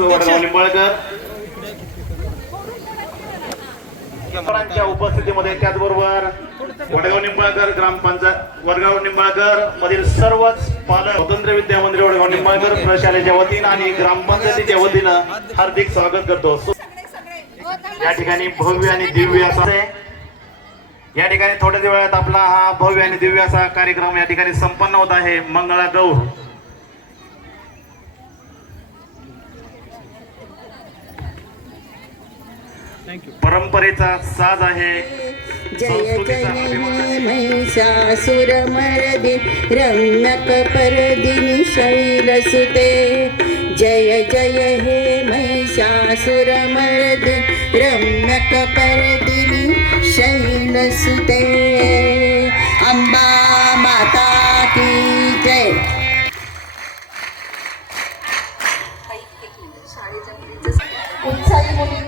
वडगाव निंबाळकर उपस्थितीमध्ये, त्याचबरोबर वडगाव निंबाळकर ग्रामपंचायत वडगाव निंबाळकर मधील सर्वच पालक स्वतंत्र विद्या मंदिर वडगाव निंबाळकर प्रशालेच्या वतीनं आणि ग्रामपंचायतीच्या वतीनं हार्दिक स्वागत करतो। या ठिकाणी भव्य आणि दिव्य असा या ठिकाणी थोड्याच वेळात आपला हा भव्य आणि दिव्य असा कार्यक्रम या ठिकाणी संपन्न होत आहे। मंगळागौर परंपरेचा साज आहे। जय जय हे महिषासुरमर्दिनी रम्यकपर्दिनी शैलसुते। जय जय हे महिषासुरमर्दिनी रम्यकपर्दिनी शैलसुते। अंबा माता की जय। उत्साही मुली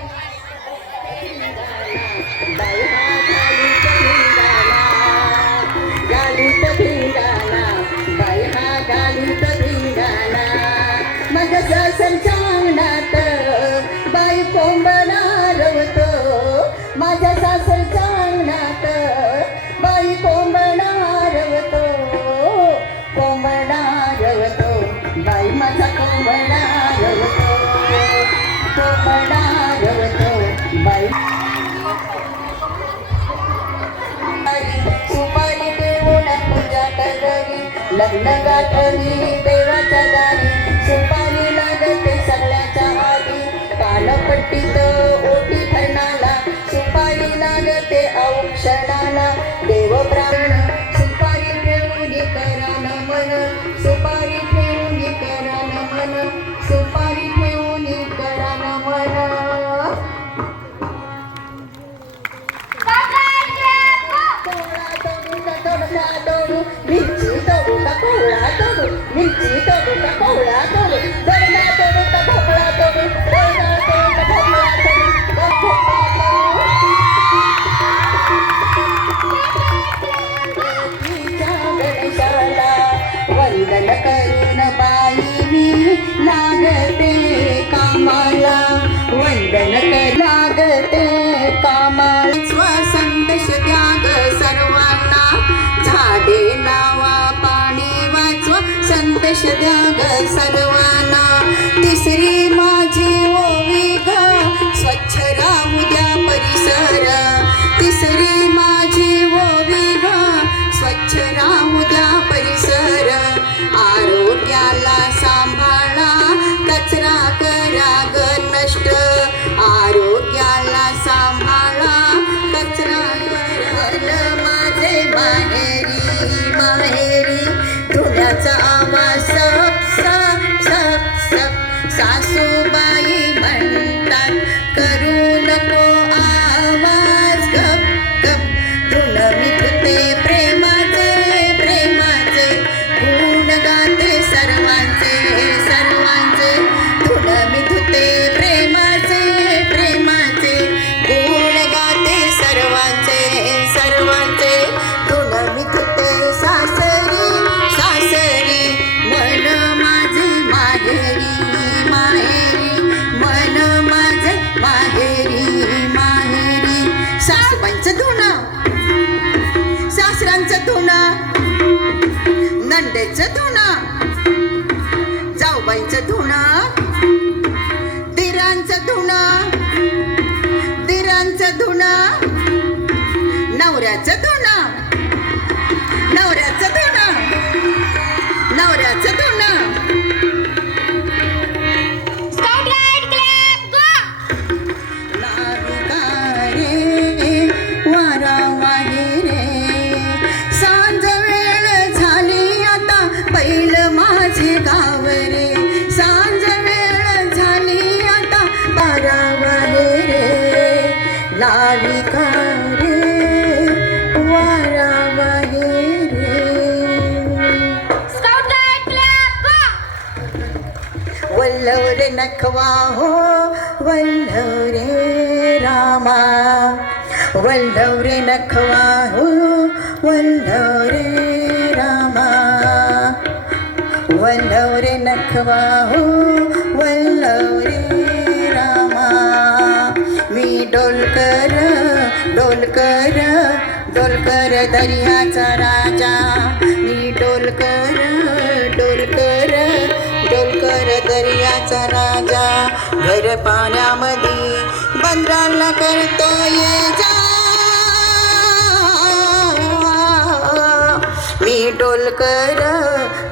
माझ्या सासरच्या अंगणात बाई कोंबडा रवतो। माझ्या सासरच्या अंगणात बाई कोंबडा रवतो। कोंबडा रवतो बाई माझा कोंबडा रवतो। कोंबडा रवतो बाई। सुपारी देऊन पूजा करवी लग्न गाठली देवाच्या दारी। सुपारी लागते सगळ्याच्या आधी कानपट्टीत ओटी भरणाला। सुपारी लागते औक्षणाला देव ब्राह्मण। सुपारी ठेवून करा नमन। सुपारी ठेवून करा नमन। सुपारी ठेवून करा नमन। मिरची तोडू का कोवळा तोडू। मिरची तोडू का कोवळा तोडू। दरडा तोडू का भोपळा तोडू। दरडा तोडू का भोपळा तोडू। गणेशाला वंदन करून बाई मी लागते कामाला। वंदन कर लागते कामाला। स्वसंदेश त्याग सर्वांना झाडे लावा पाणी वाचवा। संदेश द्याग सर्वांना। तिसरी माझी ओवी ग स्वच्छ राहू द्या परिसर। तिसरी माझी ओवी ग स्वच्छ राहू द्या परिसर। आरोग्याला सांभाळा कचरा करा ग नष्ट। आरोग्याला सांभाळा कचरा करा। माझे माहेरी माहेरी धुण्याचा आवाज सप सप सप सप। सासूबाई म्हणतात करू नको आवाज गप गप। धुण मी धुते प्रेमाचे प्रेमाचे गुण गाते सर्वांचे सर्वांचे। धुण मी धुते प्रेमाचे प्रेमाचे गुण गाते सर्वांचे सर्वांचे। धुण मी धुते सासरी सासरी मन माझे माहेरी माहेरी। मन माझे माहेरी माहेरी। सासूबाईंचं धुणं सासऱ्यांचं धुणं नंदेचं धुणं जाऊबाईंचं धुणं दिरांचं धुणं दिरांचं धुणं नवऱ्याचं धुणं नवऱ्याचं धुणं नवऱ्याचं धुणं। नाविका रे वारा वाही रे सांज वेळ झाली आता पहिलं माझे गाव रे। सांज वेळ झाली आता वारा वाही रे। नाविका रे वारा वाही रे। वल्लव रे नखवा हो वल्लव रे रामा। वल्लव रे नखवा हो वल्लव रे रामा। वल्लव रे नखवा हो वल्लव रे रामा मी डोलकर डोलकर डोलकर दर्याचा राजा मी डोलकर डोलकर डोलकर दर्याचा राजा घर पाण्यामध्ये बंदराला करतोय जा मी डोलकर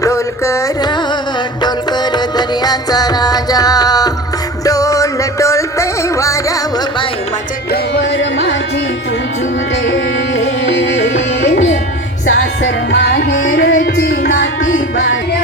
डोलकर डोलकर दर्याचा राजा डोल डोलते वाऱ्याव बाई माझ्या डोवर माझी पूजू दे सासर माहेरची नाती बाया